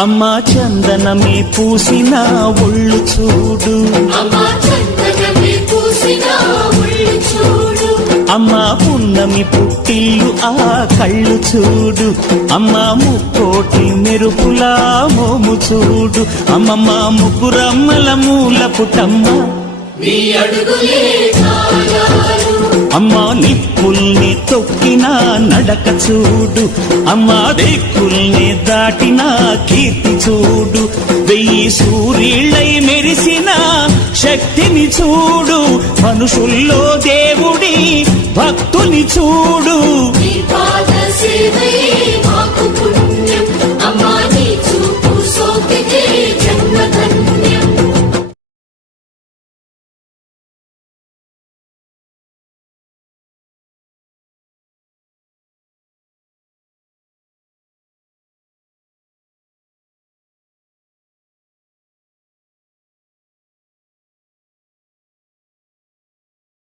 అమ్మా చందనమే పూసిన ఒళ్ళు చూడు, అమ్మా పున్నమి పుట్టిల్లు ఆ కళ్ళు చూడు, అమ్మా ముక్కోటి మెరుపులా మోము చూడు, అమ్మమ్మ ముగ్గురమ్మల మూల పుటమ్మ అమ్మా నిప్పుల్ని తొక్కిన నడక చూడు, అమ్మా దిక్కుల్ని దాటిన కీర్తి చూడు, 1000 సూర్యుళ్ళై మెరిసిన శక్తిని చూడు, మనుషుల్లో దేవుడి భక్తుని చూడు.